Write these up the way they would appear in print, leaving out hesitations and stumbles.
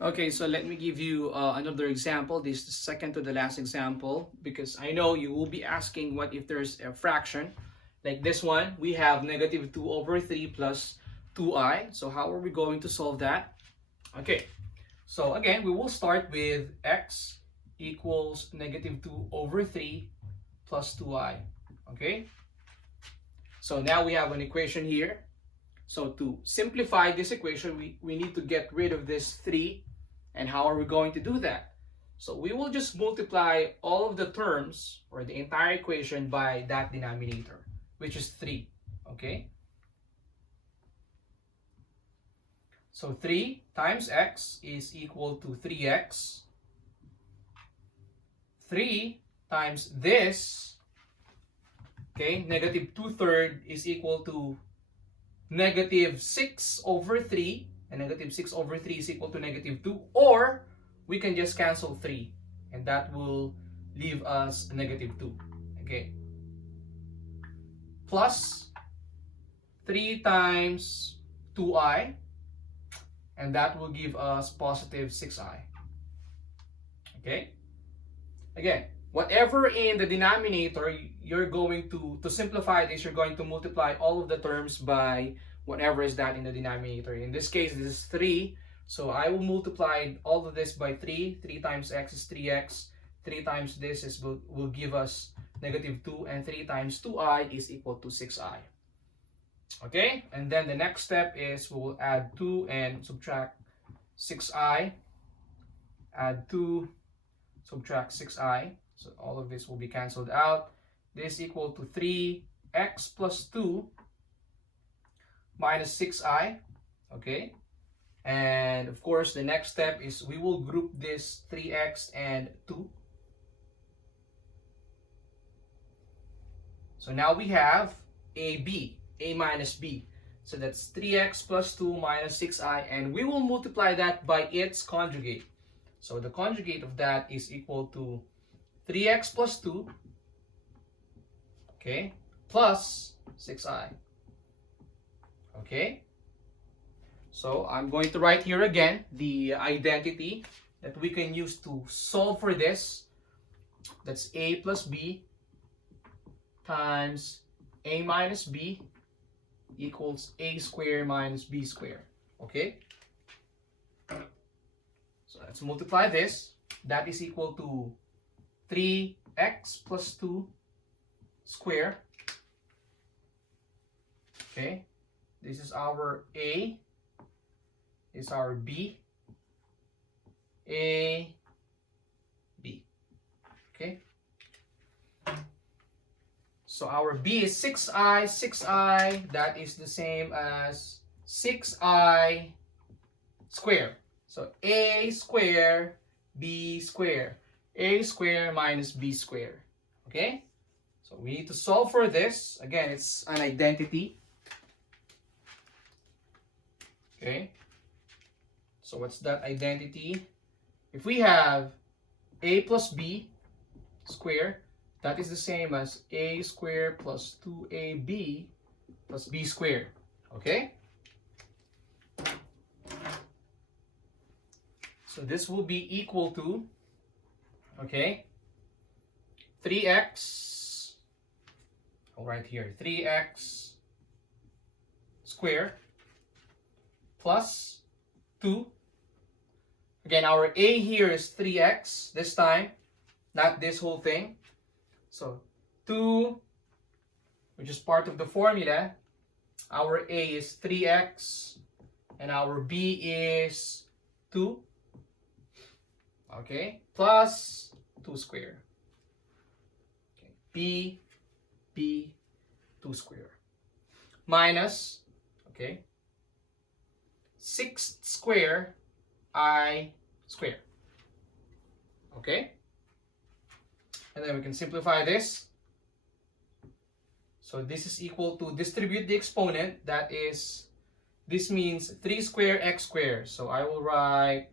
Okay, so let me give you another example. This is the second to the last example because I know you will be asking what if there's a fraction. Like this one, we have negative 2 over 3 plus 2i. So how are we going to solve that? Okay, so again, we will start with x equals negative 2 over 3 plus 2i. Okay, so now we have an equation here. So to simplify this equation, we need to get rid of this 3. And how are we going to do that? So we will just multiply all of the terms or the entire equation by that denominator, which is 3. Okay? So 3 times x is equal to 3x. 3 times this, okay, negative 2/3 is equal to negative 6 over 3, and negative 6 over 3 is equal to negative 2, or we can just cancel 3, and that will leave us negative 2. Okay. Plus 3 times 2i, and that will give us positive 6i. Okay. Again, whatever in the denominator, you're going to simplify this, you're going to multiply all of the terms by whatever is that in the denominator. In this case, this is 3. So I will multiply all of this by 3. 3 times x is 3x. 3 times this will give us negative 2. And 3 times 2i is equal to 6i. Okay? And then the next step is we will add 2 and subtract 6i. Add 2. Subtract 6i, so all of this will be cancelled out. This is equal to 3x plus 2 minus 6i, okay? And of course, the next step is we will group this 3x and 2. So now we have a minus b. So that's 3x plus 2 minus 6i, and we will multiply that by its conjugate. So the conjugate of that is equal to 3x plus 2, okay, plus 6i. Okay? So I'm going to write here again the identity that we can use to solve for this. That's a plus b times a minus b equals a squared minus b squared. Okay? So let's multiply this. That is equal to 3x plus 2 squared. Okay. This is our A. This is our B. A, B. Okay. So our B is 6i. 6i, that is the same as 6i squared. So a squared, b squared. A squared minus b squared. Okay? So we need to solve for this. Again, it's an identity. Okay? So what's that identity? If we have a plus b squared, that is the same as a squared plus 2ab plus b squared. Okay? So this will be equal to, okay, 3x, I'll write here, 3x squared plus 2. Again, our a here is 3x this time, not this whole thing. So 2, which is part of the formula, our a is 3x and our b is 2. Okay, plus 2 squared. Okay, b 2 squared. Minus, okay, 6 squared I squared. Okay? And then we can simplify this. So this is equal to distribute the exponent. That is, this means 3 squared x squared. So I will write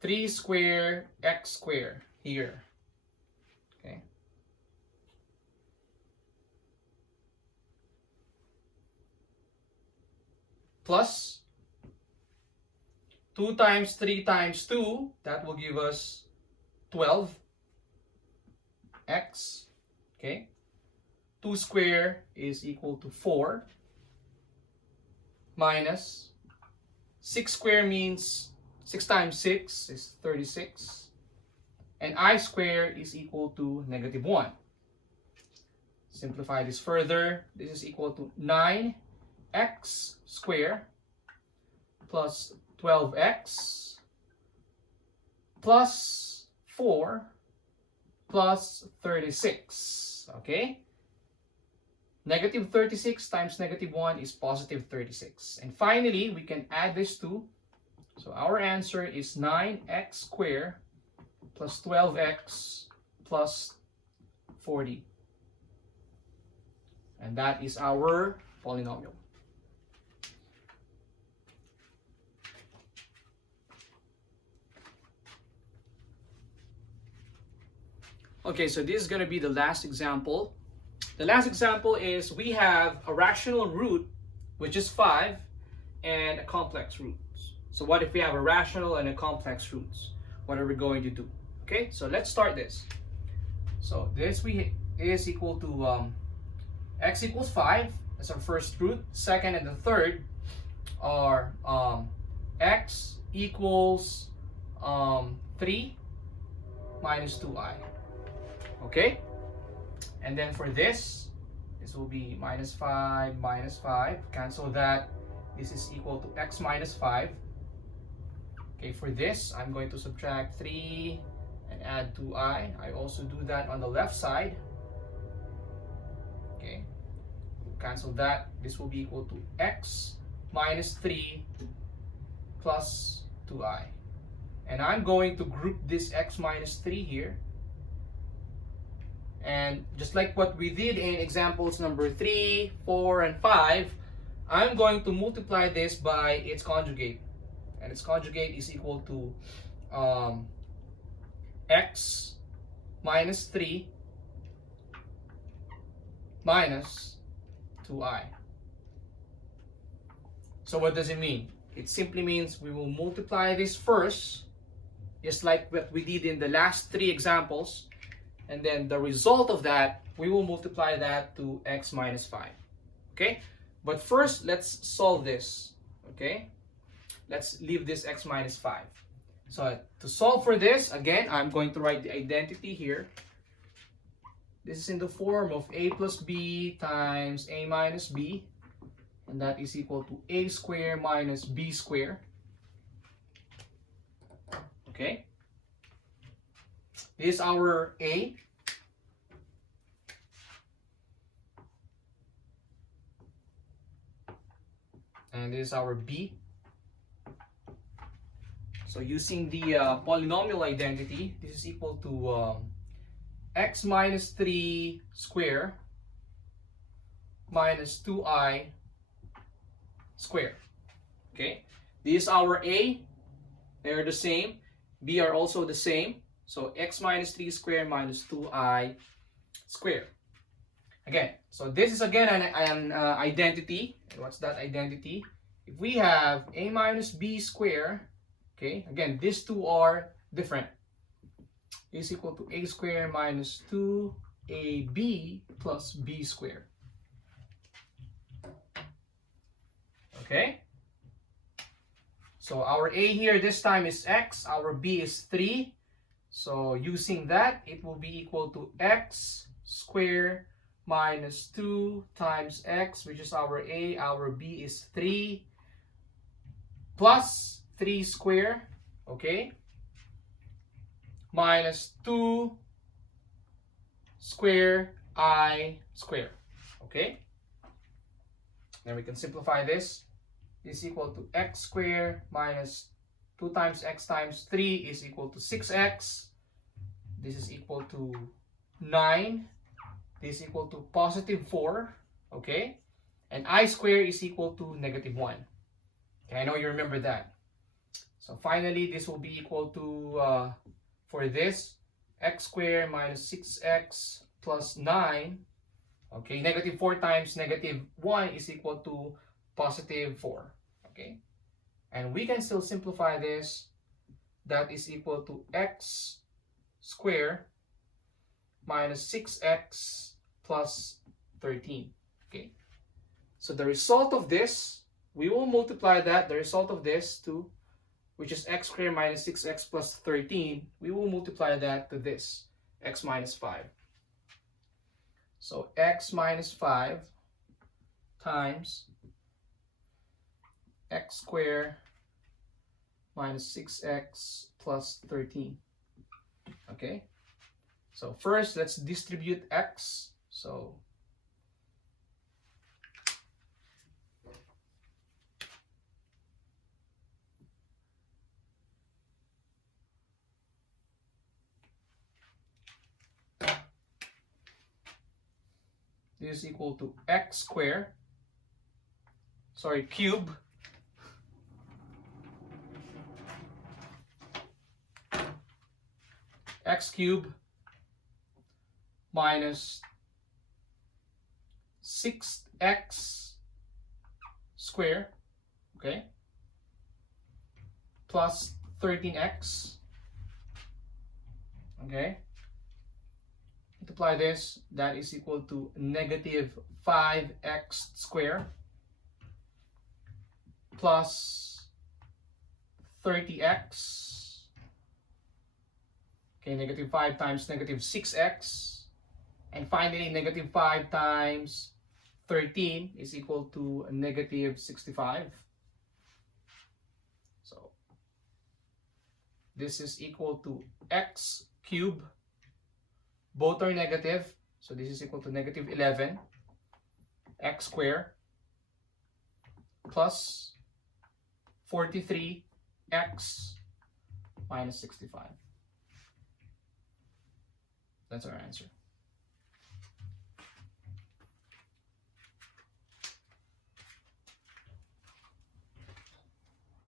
3 squared x squared here. Okay. plus 2 times 3 times 2, that will give us 12x, okay? 2 square is equal to 4, minus 6 square means 6 times 6 is 36, and I square is equal to negative 1. Simplify this further. This is equal to 9x square plus 12x plus 4 plus 36. Okay? Negative 36 times negative 1 is positive 36. And finally, we can add these two. So our answer is 9x squared plus 12x plus 40. And that is our polynomial. Okay, so this is going to be the last example. The last example is we have a rational root, which is 5, and a complex root. So what if we have a rational and a complex roots? What are we going to do? Okay, so let's start this. So this is equal to x equals 5. That's our first root. Second and the third are x equals 3 minus 2i. Okay? And then for this will be minus 5, cancel that. This is equal to x minus 5. Okay, for this, I'm going to subtract 3 and add 2i. I also do that on the left side. Okay, cancel that. This will be equal to x minus 3 plus 2i. And I'm going to group this x minus 3 here. And just like what we did in examples number 3, 4, and 5, I'm going to multiply this by its conjugate. And its conjugate is equal to x minus 3 minus 2i. So what does it mean? It simply means we will multiply this first, just like what we did in the last 3 examples. And then the result of that, we will multiply that to x minus 5. Okay? But first, let's solve this. Okay? Let's leave this x minus 5. So to solve for this, again, I'm going to write the identity here. This is in the form of a plus b times a minus b. And that is equal to a squared minus b squared. Okay? This is our a. And this is our b. So using the polynomial identity, this is equal to x minus 3 squared minus 2i squared. Okay? This is our a. They're the same. B are also the same. So x minus 3 squared minus 2i squared. Again, so this is again an identity. What's that identity? If we have a minus b squared, okay, again, these two are different. Is equal to a squared minus 2ab plus b squared. Okay? So our a here this time is x, our b is 3. So using that, it will be equal to x squared minus 2 times x, which is our a, our b is 3, plus 3 squared, okay, minus 2 square I squared, okay. Then we can simplify this. This is equal to x squared minus 2 times x times 3 is equal to 6x. This is equal to 9. This is equal to positive 4, okay? And I squared is equal to negative 1. Okay, I know you remember that. So finally, this will be equal to, for this, x squared minus 6x plus 9. Okay, negative 4 times negative 1 is equal to positive 4. Okay, and we can still simplify this. That is equal to x squared minus 6x plus 13. Okay, so the result of this, we will multiply that, the result of this to, which is x squared minus 6x plus 13, we will multiply that to this, x minus 5. So x minus 5 times x squared minus 6x plus 13. Okay, so first let's distribute x. So this is equal to x squared, cube, x cubed minus 6x squared, okay, plus 13x, okay, multiply this, that is equal to negative 5x squared plus 30x, okay, negative 5 times negative 6x, and finally negative 5 times 13 is equal to negative 65. So this is equal to x cubed, both are negative, so this is equal to negative 11 x squared plus 43x minus 65. That's our answer.